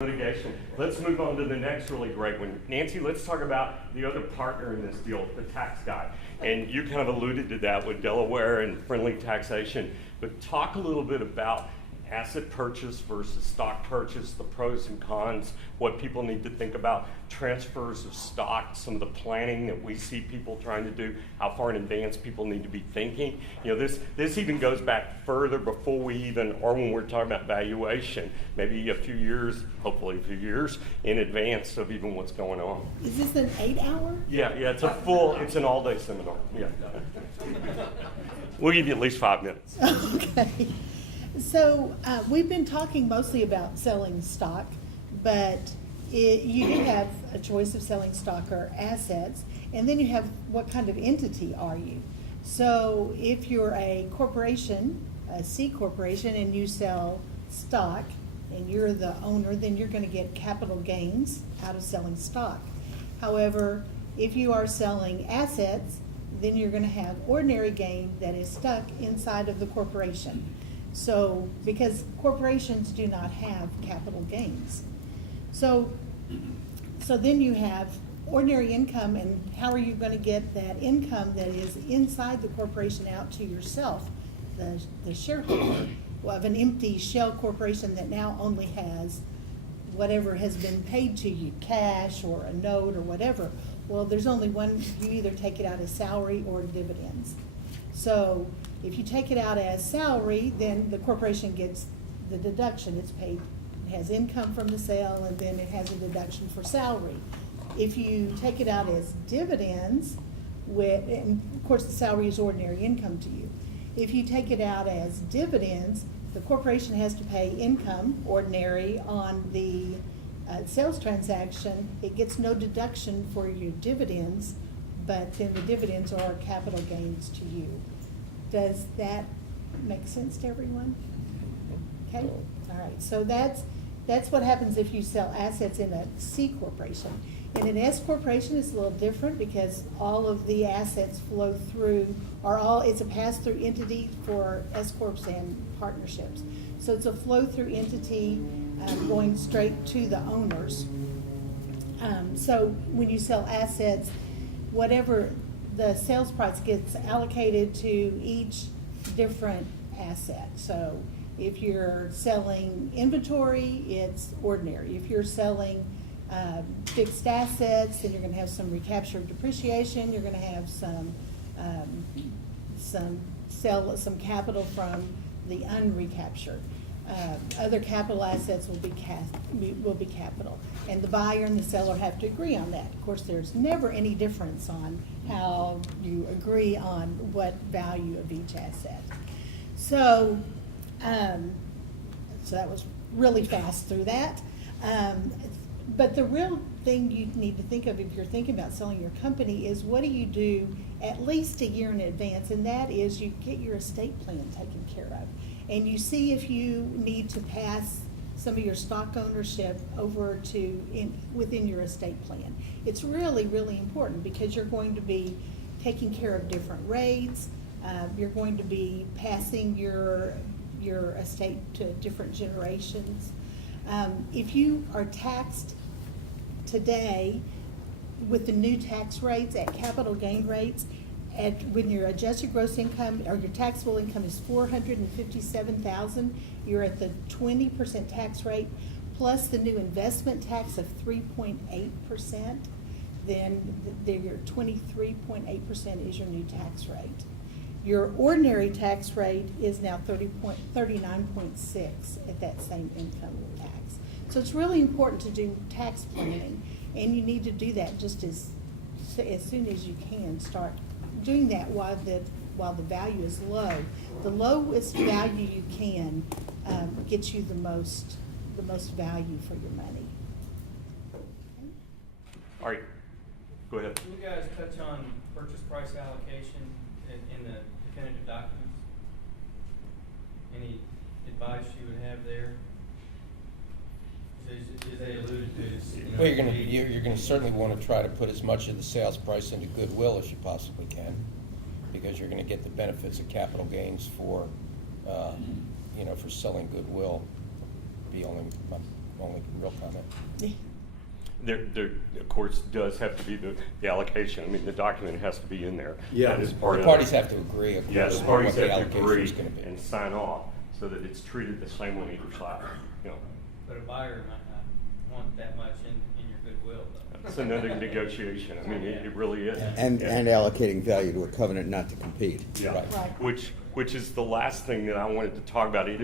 Litigation. Let's move on to the next really great one. Nancy, let's talk about the other partner in this deal, the tax guy. And you kind of alluded to that with Delaware and friendly taxation, but talk a little bit about asset purchase versus stock purchase, the pros and cons, what people need to think about, transfers of stock, some of the planning that we see people trying to do, how far in advance people need to be thinking. You know, this even goes back further before we even, or when we're talking about valuation, maybe a few years, hopefully a few years in advance of even what's going on. Is this an 8-hour? Yeah, it's an all-day seminar, yeah. We'll give you at least 5 minutes. Okay. So we've been talking mostly about selling stock, but you do have a choice of selling stock or assets, and then you have what kind of entity are you. So if you're a corporation, a C corporation, and you sell stock and you're the owner, then you're going to get capital gains out of selling stock. However, if you are selling assets, then you're going to have ordinary gain that is stuck inside of the corporation. So, because corporations do not have capital gains. So then you have ordinary income, and how are you going to get that income that is inside the corporation out to yourself, the shareholder of an empty shell corporation that now only has whatever has been paid to you, cash or a note or whatever. Well, there's only one, you either take it out as salary or dividends. So if you take it out as salary, then the corporation gets the deduction. It's paid, it has income from the sale, and then it has a deduction for salary. If you take it out as dividends, and of course the salary is ordinary income to you. If you take it out as dividends, the corporation has to pay income, ordinary, on the sales transaction. It gets no deduction for your dividends, but then the dividends are capital gains to you. Does that make sense to everyone? Okay, all right. So that's what happens if you sell assets in a C corporation. In an S corporation, it's a little different because all of the assets flow through, it's a pass-through entity for S corps and partnerships. So it's a flow-through entity going straight to the owners. So when you sell assets, whatever the sales price gets allocated to each different asset. So if you're selling inventory, it's ordinary. If you're selling fixed assets, then you're going to have some recapture of depreciation. You're going to have some capital from the unrecaptured. Other capital assets will be capital, and the buyer and the seller have to agree on that. Of course, there's never any difference on how you agree on what value of each asset. So, so that was really fast through that. But the real thing you need to think of if you're thinking about selling your company is what do you do at least a year in advance, and that is you get your estate plan taken care of. And you see if you need to pass some of your stock ownership over to within your estate plan. It's really, really important because you're going to be taking care of different rates. You're going to be passing your estate to different generations. If you are taxed today with the new tax rates at capital gain rates, when your adjusted gross income or your taxable income is $457,000, you're at the 20% tax rate plus the new investment tax of 3.8%. Then your 23.8% is your new tax rate. Your ordinary tax rate is now 39.6 at that same income tax. So it's really important to do tax planning, and you need to do that just as soon as you can. Start doing that while the value is low. The lowest value you can gets you the most value for your money. All right, go ahead. Can you guys touch on purchase price allocation in the definitive documents? Any advice you would have there? As they alluded to, Well, you're gonna certainly want to try to put as much of the sales price into goodwill as you possibly can, because you're going to get the benefits of capital gains for selling goodwill. Be only only real comment. There, of course, does have to be the allocation. I mean, the document has to be in there. Yeah. That is Well, part the of parties it. have to agree, of Yeah, course, the on parties what the have to allocation agree is gonna be. and sign off so that it's treated the same on either side, you know. But a buyer might not want that much in your goodwill, though. It's another negotiation. I mean, it really is. And Yeah. allocating value to a covenant not to compete. Yeah. Right. Right. Which is the last thing that I wanted to talk about. It